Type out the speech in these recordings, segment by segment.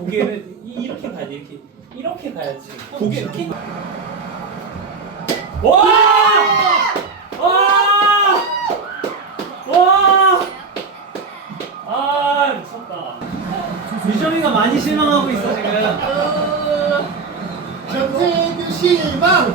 고개를 이렇게 가야지 이렇게 이렇게 가야지 고개 이렇게 와! 예! 와! 예! 와! 예! 와! 예! 와! 예! 아 미쳤다 유정이가 많이 실망하고 있어 지금 전세 어... 실망!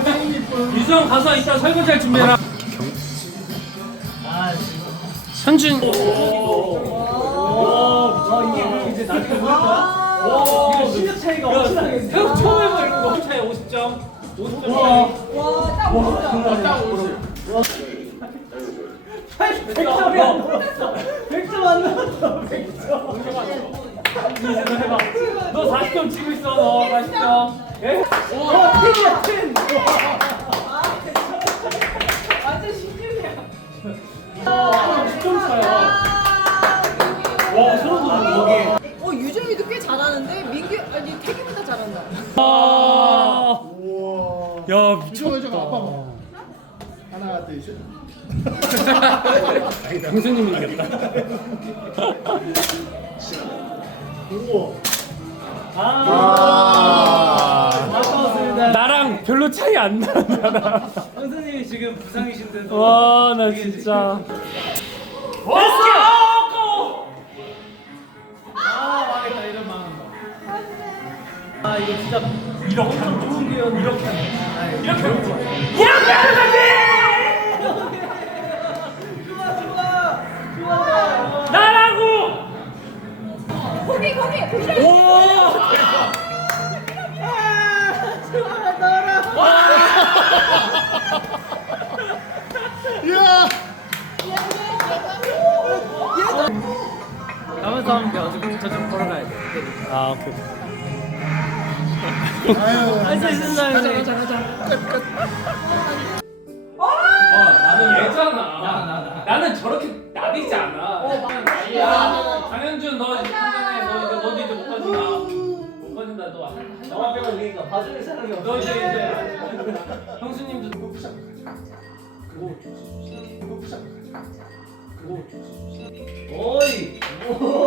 유성 가서 이따 설거지 할 준비해라. 현준. 아? 오오. 오오. 와, 와, 이게 오오. 이제 나 와, 실 차이가 야, 엄청 처음에 말한 거. 차이 50점. 50점. 와, 와, 와, 딱5 0 와, 딱 50점. 이안 나왔어. 100점 안 나왔어. 너 40점 치고 있어, 오오오. 너 40점. 네? 어, 오, 10, 10. 10. 응. 50. 와, 아, 아, 완전 신중이야. 와, 서로도 여 어, 유정이도 꽤 잘하는데 민규 아니 태기보다 잘한다. 와. 와 야, 미쳤다. 아빠 하나, 둘, 셋. 형수님이 이겼 아. 와. 별로 차이 안 나. 선생님이 지금 부상이신데. 와, 나 진짜. 됐어! 아, 말했다, 이런 마음. Oh, yeah. 아, 이거 진짜. 이렇 좋은 게요. 이 이렇게 하는지. 이렇게, 하는지. 이렇게 하는지. 어아 응, 응. 오케이. 할수 있습니다. <아유, 몇> 가자, 가자 가자 가자. 어 oh, 나는 예전아. <애잖아. 몇> 나는 저렇게 나대지 않아. 장현준 너 이제 너너 이제, 뭐, 이제 못 가진다. 못 가진다 너. 너만 빼면 되니 봐주는 사람이 없어. 형수님도 무릎 부상 가자. 그거 주시 무릎 가자. 그거 오이.